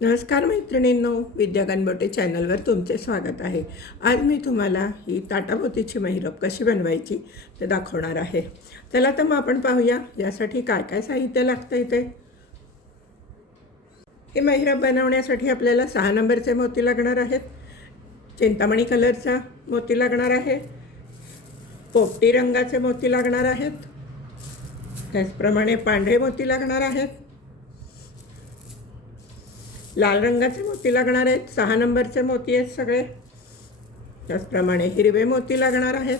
नमस्कार मैत्रिणींनो विद्या गणबोटे चॅनलवर तुमचे स्वागत आहे. आज मी तुम्हाला ही ताटाभोवतीची महिरप कशी बनवायची ते दाखवणार आहे. चला तर मग आपण पाहूया यासाठी काय काय साहित्य लागतं इथे? ही महिरप बनवण्यासाठी आपल्याला सहा नंबरचे मोती लागणार आहेत. चिंतामणी कलरचा मोती लागणार आहे. पोपटी रंगाचे मोती लागणार आहेत. त्याचप्रमाणे पांढरे मोती लागणार आहेत. लाल रंगाचे मोती लागणार आहेत सहा नंबरचे मोती आहेत सगळे. त्याचप्रमाणे हिरवे मोती लागणार आहेत.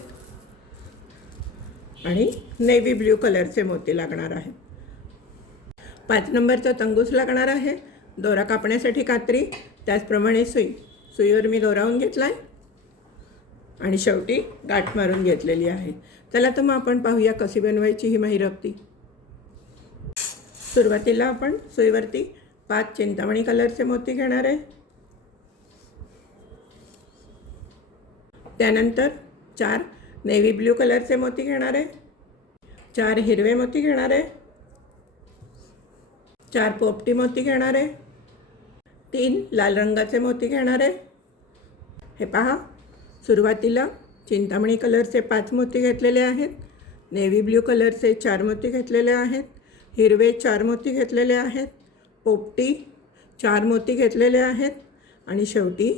आणि नेव्ही ब्ल्यू कलरचे मोती लागणार आहेत. पाच नंबरचा तंगूस लागणार आहे. दोरा कापण्यासाठी कात्री. त्याचप्रमाणे सुई. सुईवर मी दोरावून घेतला आहे आणि शेवटी गाठ मारून घेतलेली आहे. चला तर मग आपण पाहूया कशी बनवायची ही महिरपती सुरुवातीला आपण सुईवरती पाच चिंतामणी कलरचे मोती घेणार आहे. त्यानंतर चार नेव्ही ब्ल्यू कलरचे मोती घेणार आहे. चार हिरवे मोती घेणार आहे. चार पोपटी मोती घेणार आहे. तीन लाल रंगाचे मोती घेणार आहे. हे पहा सुरुवातीला चिंतामणी कलरचे पाच मोती घेतलेले आहेत. नेव्ही ब्ल्यू कलरचे चार मोती घेतलेले आहेत. हिरवे चार मोती घेतलेले आहेत. पोपटी चार मोती घेतलेले आहेत आणि शेवटी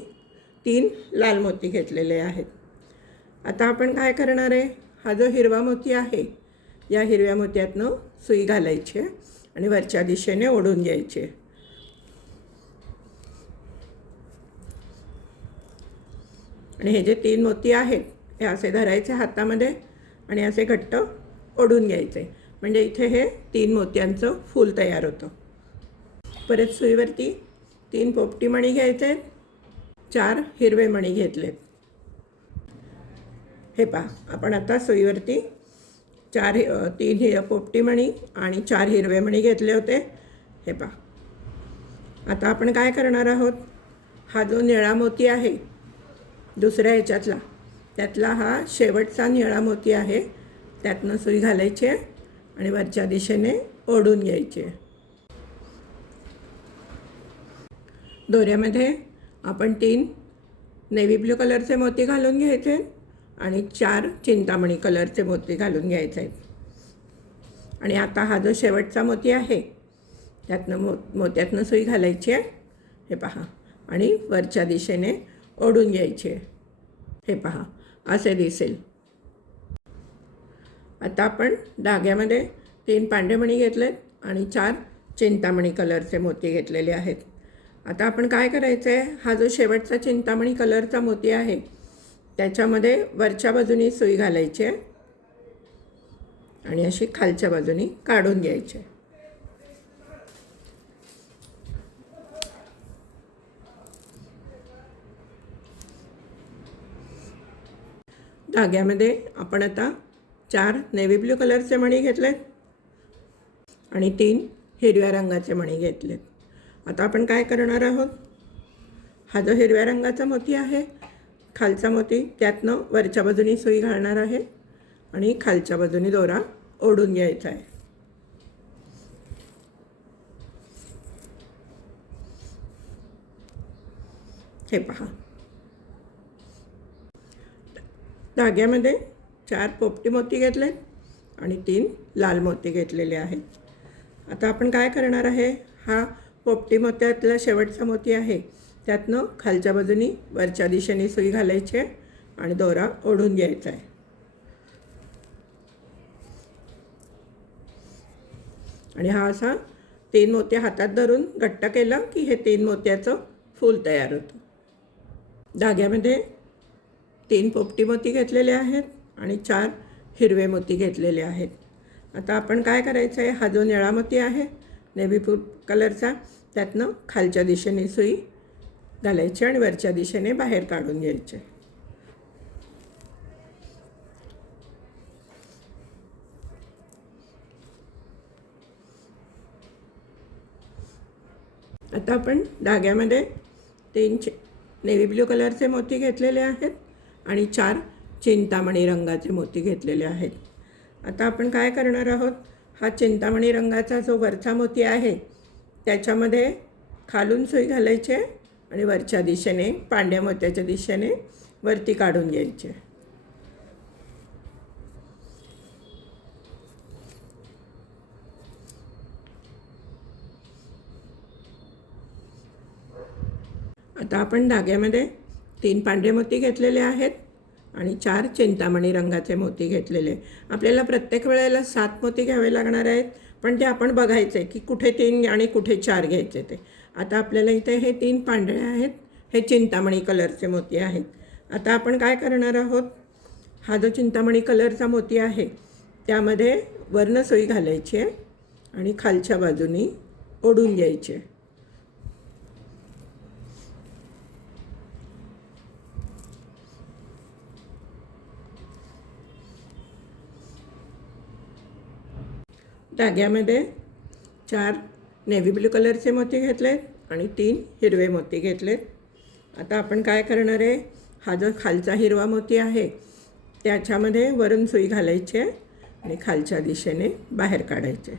तीन लाल मोती घेतलेले आहेत. आता आपण काय करणार आहे? हा जो हिरवा मोती आहे या हिरव्या मोत्यातनं सुई घालायची आहे आणि वरच्या दिशेने ओढून घ्यायची. आहे आणि हे जे तीन मोती आहेत हे असे धरायचे हातामध्ये आणि असे घट्ट ओढून घ्यायचे. म्हणजे इथे हे तीन मोत्यांचं फूल तयार होतं. परत सुईवरती तीन पोपटी मणी घ्यायचे आहेत चार हिरवे मणी घेतलेत. हे पहा आपण आता सुईवरती चार हि- तीन हि पोपटी मणी आणि चार हिरवे मणी घेतले होते. हे पहा. आता आपण काय करणार आहोत? हा जो निळा मोती आहे दुसऱ्या ह्याच्यातला त्यातला हा शेवटचा निळा मोती आहे. त्यातनं सुई घालायची आहे आणि वरच्या दिशेने ओढून घ्यायची आहे दोऱ्यामध्ये आपण तीन नेव्ही ब्ल्यू कलरचे मोती घालून घ्यायचे आणि चार चिंतामणी कलरचे मोती घालून घ्यायचे. आहेत आणि आता हा जो शेवटचा मोती आहे त्यातनं मो मोत्यातनं सुई घालायची आहे. हे पहा. आणि वरच्या दिशेने ओढून घ्यायची आहे. हे पहा. असे दिसेल. आता आपण धाग्यामध्ये तीन पांढरेमणी घेतलेत आणि चार चिंतामणी कलरचे मोती घेतलेले आहेत. आता आपण काय करायचं आहे हा जो शेवटचा चिंतामणी कलरचा मोती आहे त्याच्यामध्ये वरच्या बाजूनी सुई घालायची आहे आणि अशी खालच्या बाजूनी काढून घ्यायची आहे. धाग्यामध्ये आपण आता चार नेव्ही ब्ल्यू कलरचे मणी घेतलेत आणि तीन हिरव्या रंगाचे मणी घेतलेत. आता आपण काय करणार आहोत? हा जो हिरव्या रंगाचा मोती आहे खालचा मोती त्यातनं वरच्या बाजूनी सुई घालणार आहे आणि खालच्या बाजूनी दोरा ओढून घ्यायचा आहे. हे पहा. धाग्यामध्ये चार पोपटी मोती घेतलेत आणि तीन लाल मोती घेतलेले आहेत. आता आपण काय करणार आहे? हा पोपटी मोत्यातला शेवटचा मोती आहे. त्यातनं खालच्या बाजूनी वरच्या दिशेने सुई घालायची आहे आणि दोरा ओढून घ्यायचा आहे. आणि हा असा तीन मोत्या हातात धरून घट्ट केलं की हे तीन मोत्याचं फूल तयार होतं. धाग्यामध्ये तीन पोपटी मोती घेतलेले आहेत आणि चार हिरवे मोती घेतलेले आहेत. आता आपण काय करायचं आहे? हा जो निळा मोती आहे नेव्ही ब्लू कलरचा त्यातनं खालच्या दिशेने सुई घालायची आणि वरच्या दिशेने बाहेर काढून घ्यायचे. आता आपण धाग्यामध्ये तीन चे नेव्ही ब्ल्यू कलरचे मोती घेतलेले आहेत आणि चार चिंतामणी रंगाचे मोती घेतलेले आहेत. आता आपण काय करणार आहोत? हा चिंतामणी रंगाचा जो वरचा मोती आहे त्याच्यामध्ये खालून सुई घालायचे आणि वरच्या दिशेने पांढऱ्या मोत्याच्या दिशेने वरती काढून घ्यायचे. आता आपण धाग्यामध्ये तीन पांढरे मोती घेतलेले आहेत. आणि चार चिंतामणी रंगाचे मोती घेतलेले. आपल्याला प्रत्येक वेळेला सात मोती घ्यावे लागणार आहेत पण ते आपण बघायचे की कुठे तीन आणि कुठे चार घ्यायचे ते. आता आपल्याला इथे हे तीन पांढरे आहेत हे चिंतामणी कलरचे मोती आहेत. आता आपण काय करणार आहोत? हा जो चिंतामणी कलरचा मोती आहे त्यामध्ये वर्णसोई घालायची आहे आणि खालच्या बाजूनी ओढून घ्यायची आहे. धाग्यामध्ये चार नेव्ही ब्लू कलरचे मोती घेतलेत आणि तीन हिरवे मोती घेतलेत आता आपण काय करणार आहे? हा जो खालचा हिरवा मोती आहे त्याच्यामध्ये वरून सुई घालायची आहे आणि खालच्या दिशेने बाहेर काढायचे.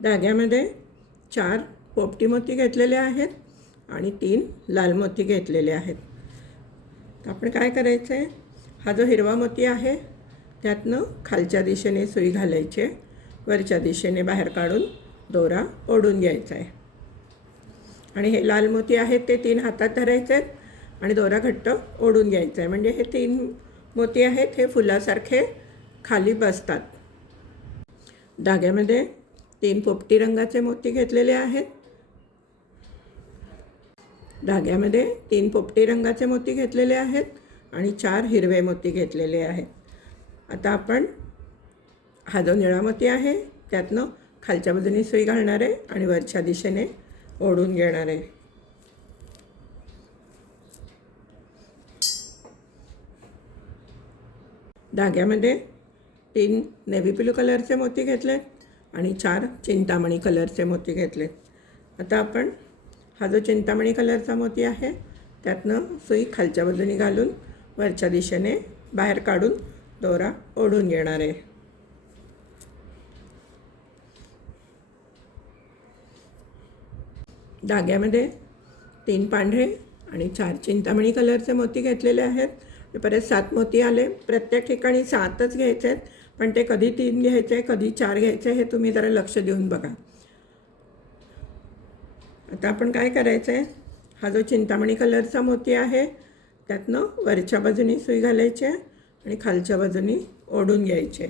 धाग्यामध्ये चार पोपटी मोती घेतलेले आहेत. आणि तीन लाल मोती घेतलेले आहेत. तर आपण काय करायचं आहे हा जो हिरवा मोती आहे त्यातनं खालच्या दिशेने सुई घालायची आहे वरच्या दिशेने बाहेर काढून दोरा ओढून घ्यायचा आहे आणि हे लाल मोती आहेत ते तीन हातात धरायचे आहेत आणि दोरा घट्ट ओढून घ्यायचा आहे म्हणजे हे तीन मोती आहेत हे फुलासारखे खाली बसतात. धाग्यामध्ये तीन पोपटी रंगाचे मोती घेतलेले आहेत. धाग्यामध्ये तीन पोपटी रंगाचे मोती घेतलेले आहेत आणि चार हिरवे मोती घेतलेले आहेत. आता आपण हा जो निळा मोती आहे त्यातनं खालच्या बाजूने सुई घालणार आहे आणि वरच्या दिशेने ओढून घेणार आहे. धाग्यामध्ये तीन नेव्ही ब्लू कलरचे मोती घेतलेत आणि चार चिंतामणी कलरचे मोती घेतलेत. आता आपण हा जो चिंतामणी कलरचा मोती आहे त्यातनं सुई खालच्या बाजूने घालून वरच्या दिशेने बाहेर काढून दोरा ओढून घेणार आहे. धाग्यामध्ये तीन पांढरे आणि चार चिंतामणी कलरचे मोती घेतलेले आहेत. परत सात मोती आले. प्रत्येक ठिकाणी सातच घ्यायचे आहेत पण ते कधी तीन घ्यायचे कधी चार घ्यायचे हे तुम्ही जरा लक्ष देऊन बघा. आता आपण काय करायचं आहे हा जो चिंतामणी कलरचा मोती आहे त्यातनं वरच्या बाजूनी सुई घालायची आहे आणि खालच्या बाजूनी ओढून घ्यायचे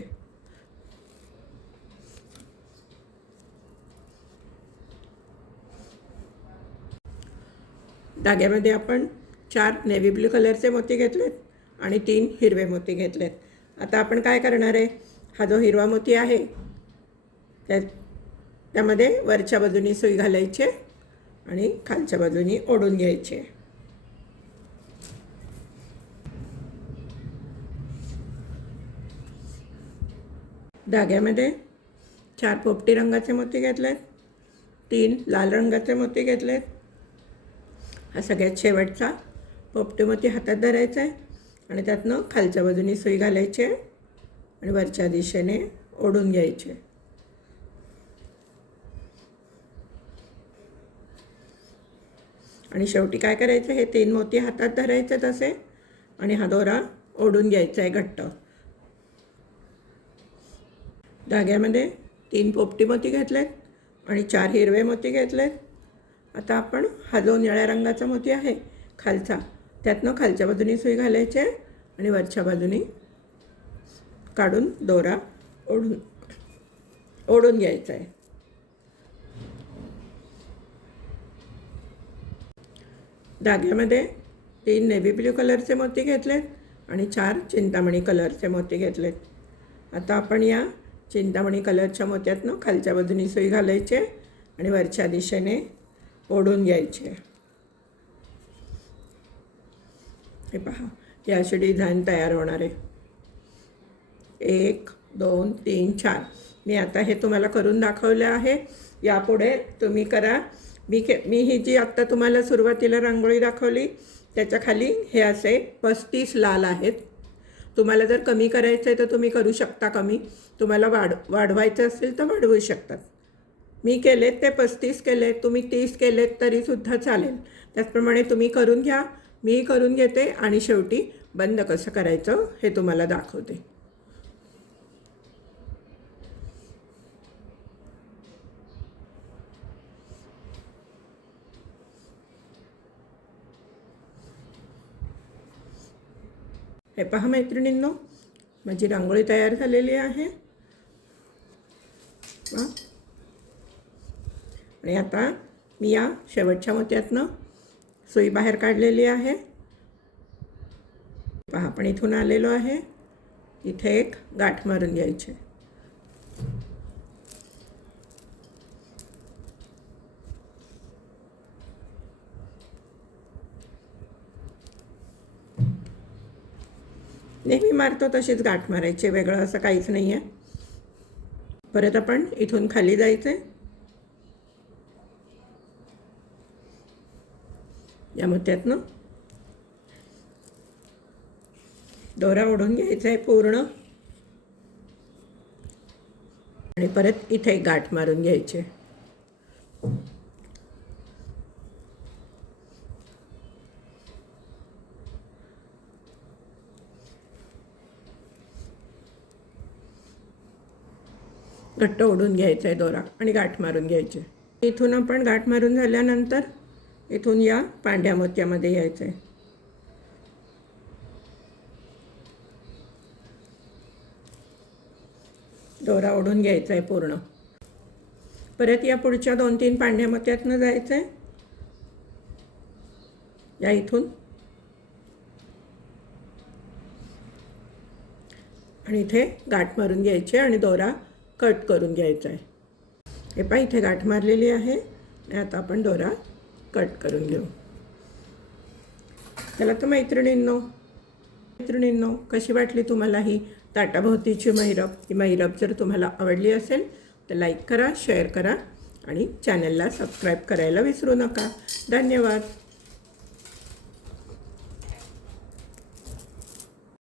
धाग्यामध्ये आपण चार नेव्ही ब्लू कलरचे मोती घेतलेत आणि तीन हिरवे मोती घेतलेत. आता आपण काय करणार आहे? हा जो हिरवा मोती आहे त्या त्यामध्ये वरच्या बाजूनी सुई घालायची आहे. आणि खालच्या बाजूनी ओढून घ्यायचे. धाग्यामध्ये चार पोपटी रंगाचे मोती घेतलेत तीन लाल रंगाचे मोती घेतलेत. हा सगळ्यात शेवटचा पोपटी मोती हातात धरायचा आहे आणि त्यातनं खालच्या बाजूनी सुई घालायची आहे आणि वरच्या दिशेने ओढून घ्यायचे. आणि शेवटी काय करायचं हे तीन मोती हातात धरायचे तसे आणि हा दोरा ओढून घ्यायचा आहे घट्ट. धाग्यामध्ये तीन पोपटी मोती घेतलेत आणि चार हिरवे मोती घेतलेत. आता आपण हा जो निळ्या रंगाचा मोती आहे खालचा. त्यातनं खालच्या बाजूनी सुई घालायची आहे आणि वरच्या बाजूनी काढून दोरा ओढून ओढून घ्यायचा आहे. धाग्यामध्ये तीन नेव्ही ब्ल्यू कलरचे मोती घेतलेत आणि चार चिंतामणी कलरचे मोती घेतलेत. आता आपण या चिंतामणी कलरच्या मोत्यातनं खालच्या बाजूनी सुई घालायचे आणि वरच्या दिशेने ओढून घ्यायचे. हे पहा ही अशी डिझाईन तयार होणार आहे. एक दोन तीन चार. मी आता हे तुम्हाला करून दाखवलं आहे. यापुढे तुम्ही करा मी के मी ही जी आत्ता तुम्हाला सुरुवातीला रांगोळी दाखवली त्याच्याखाली हे असे पस्तीस लाल आहेत. तुम्हाला जर कमी करायचं आहे तर तुम्ही करू शकता कमी. तुम्हाला वाढ वाढवायचं असेल तर वाढवू शकतात. मी केलेत ते पस्तीस केलेत तुम्ही तीस केलेत तरीसुद्धा चालेल. त्याचप्रमाणे तुम्ही करून घ्या मी करून घेते आणि शेवटी बंद कसं करायचं हे तुम्हाला दाखवते. हे पहा मैत्रिणींनो माझी रांगोळी तयार झालेली आहे. आणि आता मी या शेवटच्या मोत्यातनं सोयी बाहेर काढलेली आहे. पहा आपण इथून आलेलो आहे. इथे एक गाठ मारून घ्यायची. नेहमी मारतो तशीच गाठ मारायची वेगळं असं काहीच नाही आहे परत आपण इथून खाली जायचं आहे या मोत्यातनं दोरा ओढून घ्यायचा आहे पूर्ण. आणि परत इथे गाठ मारून घ्यायची. घट्ट ओढून घ्यायचा आहे दोरा आणि गाठ मारून घ्यायचे. इथून आपण गाठ मारून झाल्यानंतर इथून या पांढ्या मोत्यामध्ये यायचं आहे दोरा ओढून घ्यायचा आहे पूर्ण. परत या पुढच्या दोन तीन पांढ्या मोत्यातनं जायचं आहे या इथून. आणि इथे गाठ मारून घ्यायची आणि दोरा कट करून घ्यायचा आहे हे पहा इथे गाठ मारलेली आहे. आणि आता आपण दोरा कट करून घेऊ. त्याला तर मैत्रिणींनो मैत्रिणींनो कशी वाटली तुम्हाला ही ताटाभोवतीची मैरप ही मैरप जर तुम्हाला आवडली असेल तर लाईक करा शेअर करा आणि चॅनलला सबस्क्राईब करायला विसरू नका. धन्यवाद.